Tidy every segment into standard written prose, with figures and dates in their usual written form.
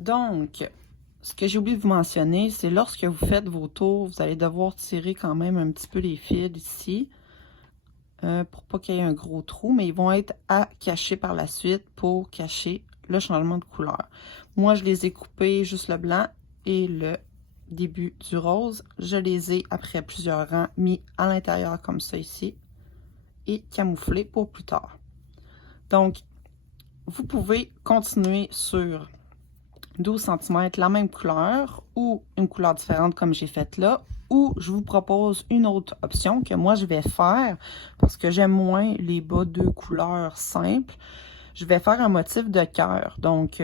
Donc, ce que j'ai oublié de vous mentionner, c'est lorsque vous faites vos tours, vous allez devoir tirer quand même un petit peu les fils ici pour pas qu'il y ait un gros trou, mais ils vont être à cacher par la suite pour cacher le changement de couleur. Moi, je les ai coupés juste le blanc et le début du rose. Je les ai, après plusieurs rangs, mis à l'intérieur comme ça ici et camouflés pour plus tard. Donc, vous pouvez continuer sur 12 cm la même couleur ou une couleur différente comme j'ai fait là, ou je vous propose une autre option que moi je vais faire parce que j'aime moins les bas de couleurs simples. Je vais faire un motif de cœur. Donc,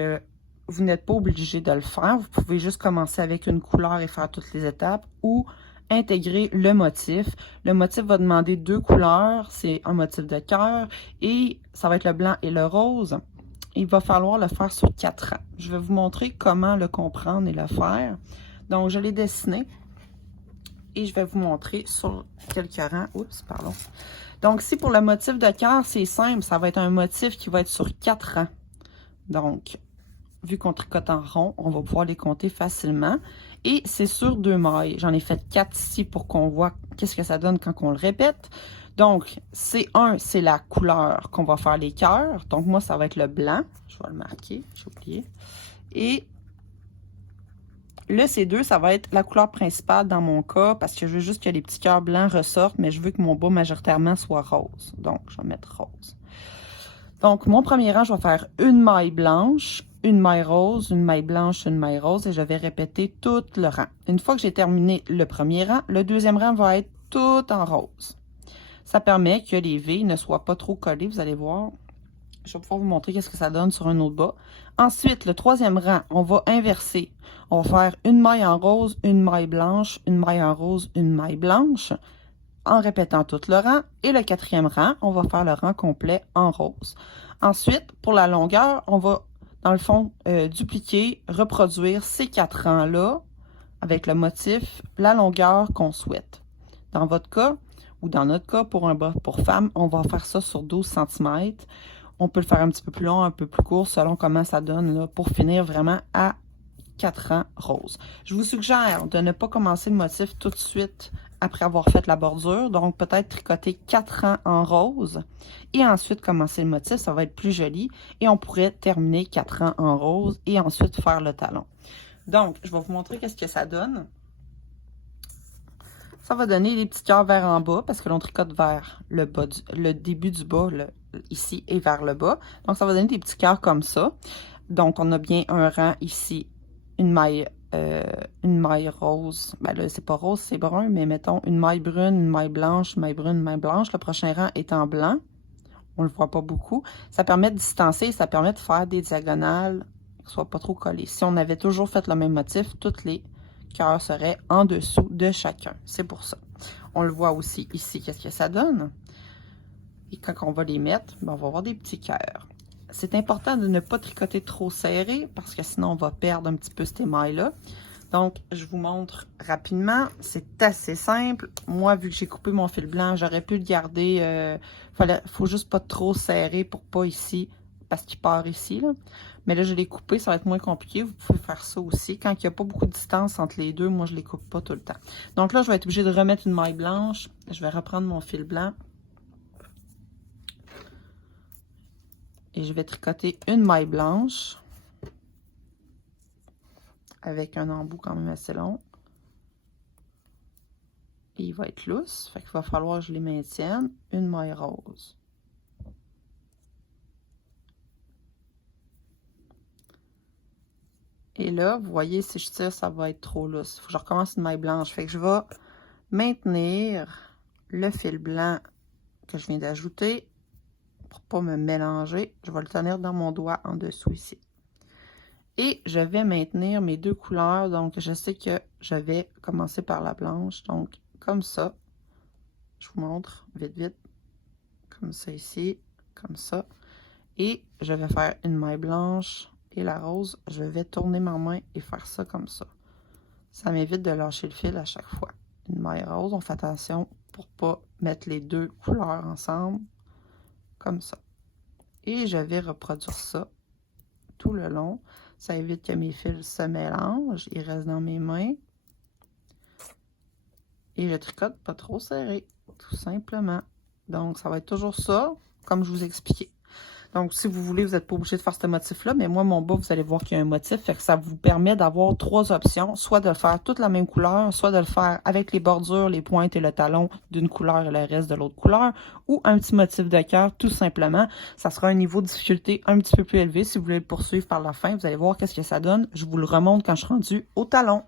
vous n'êtes pas obligé de le faire. Vous pouvez juste commencer avec une couleur et faire toutes les étapes ou intégrer le motif. Le motif va demander 2 couleurs. C'est un motif de cœur et ça va être le blanc et le rose. Il va falloir le faire sur 4 rangs. Je vais vous montrer comment le comprendre et le faire. Donc, je l'ai dessiné et je vais vous montrer sur quelques rangs. Oups, pardon. Donc, si pour le motif de cœur, c'est simple, ça va être un motif qui va être sur 4 rangs. Donc, vu qu'on tricote en rond, on va pouvoir les compter facilement. Et c'est sur 2 mailles. J'en ai fait 4 ici pour qu'on voit qu'est-ce que ça donne quand on le répète. Donc, C1, c'est la couleur qu'on va faire les cœurs. Donc, moi, ça va être le blanc. Je vais le marquer, j'ai oublié. Et le C2, ça va être la couleur principale dans mon cas, parce que je veux juste que les petits cœurs blancs ressortent, mais je veux que mon bas majoritairement soit rose. Donc, je vais mettre rose. Donc, mon premier rang, je vais faire une maille blanche, une maille rose, une maille blanche, une maille rose, et je vais répéter tout le rang. Une fois que j'ai terminé le premier rang, le deuxième rang va être tout en rose. Ça permet que les V ne soient pas trop collés, vous allez voir. Je vais pouvoir vous montrer qu'est-ce que ça donne sur un autre bas. Ensuite, le troisième rang, on va inverser. On va faire une maille en rose, une maille blanche, une maille en rose, une maille blanche, en répétant tout le rang. Et le quatrième rang, on va faire le rang complet en rose. Ensuite, pour la longueur, on va, dans le fond, dupliquer, reproduire ces 4 rangs-là avec le motif, la longueur qu'on souhaite. Dans votre cas, ou dans notre cas, pour un bas pour femme, on va faire ça sur 12 cm. On peut le faire un petit peu plus long, un peu plus court, selon comment ça donne, là, pour finir vraiment à 4 rangs roses. Je vous suggère de ne pas commencer le motif tout de suite après avoir fait la bordure. Donc, peut-être tricoter 4 rangs en rose et ensuite commencer le motif. Ça va être plus joli. Et on pourrait terminer 4 rangs en rose et ensuite faire le talon. Donc, je vais vous montrer qu'est-ce que ça donne. Ça va donner les petits cœurs vers en bas parce que l'on tricote vers le bas, le début du bas, ici, et vers le bas. Donc, ça va donner des petits cœurs comme ça. Donc, on a bien un rang ici, une maille rose. Ben là, c'est pas rose, c'est brun, mais mettons une maille brune, une maille blanche, une maille brune, une maille blanche. Le prochain rang est en blanc. On le voit pas beaucoup. Ça permet de distancer, ça permet de faire des diagonales qui ne soient pas trop collées. Si on avait toujours fait le même motif, toutes les cœurs seraient en dessous de chacun. C'est pour ça. On le voit aussi ici, qu'est-ce que ça donne. Et quand on va les mettre, ben on va avoir des petits cœurs. C'est important de ne pas tricoter trop serré parce que sinon on va perdre un petit peu ces mailles-là. Donc, je vous montre rapidement. C'est assez simple. Moi, vu que j'ai coupé mon fil blanc, j'aurais pu le garder. Faut juste pas trop serrer pour pas ici, parce qu'il part ici, là. Mais là, je l'ai coupé, ça va être moins compliqué. Vous pouvez faire ça aussi. Quand il n'y a pas beaucoup de distance entre les deux, moi, je les coupe pas tout le temps. Donc là, je vais être obligée de remettre une maille blanche. Je vais reprendre mon fil blanc. Et je vais tricoter une maille blanche avec un embout quand même assez long. Et il va être lousse, fait qu'il va falloir que je les maintienne. Une maille rose. Et là, vous voyez, si je tire, ça va être trop lousse. Il faut que je recommence une maille blanche. Fait que je vais maintenir le fil blanc que je viens d'ajouter pour pas me mélanger. Je vais le tenir dans mon doigt en dessous ici. Et je vais maintenir mes deux couleurs. Donc, je sais que je vais commencer par la blanche. Donc, comme ça. Je vous montre vite, vite. Comme ça ici. Comme ça. Et je vais faire une maille blanche et la rose. Je vais tourner ma main et faire ça comme ça. Ça m'évite de lâcher le fil à chaque fois. Une maille rose. On fait attention pour pas mettre les deux couleurs ensemble. Comme ça. Et je vais reproduire ça tout le long. Ça évite que mes fils se mélangent. Ils restent dans mes mains. Et je tricote pas trop serré, tout simplement. Donc, ça va être toujours ça, comme je vous ai expliqué. Donc, si vous voulez, vous n'êtes pas obligé de faire ce motif-là, mais moi, mon bas, vous allez voir qu'il y a un motif, fait que ça vous permet d'avoir 3 options, soit de le faire toute la même couleur, soit de le faire avec les bordures, les pointes et le talon d'une couleur et le reste de l'autre couleur, ou un petit motif de cœur, tout simplement. Ça sera un niveau de difficulté un petit peu plus élevé. Si vous voulez le poursuivre par la fin, vous allez voir qu'est-ce que ça donne. Je vous le remonte quand je suis rendue au talon.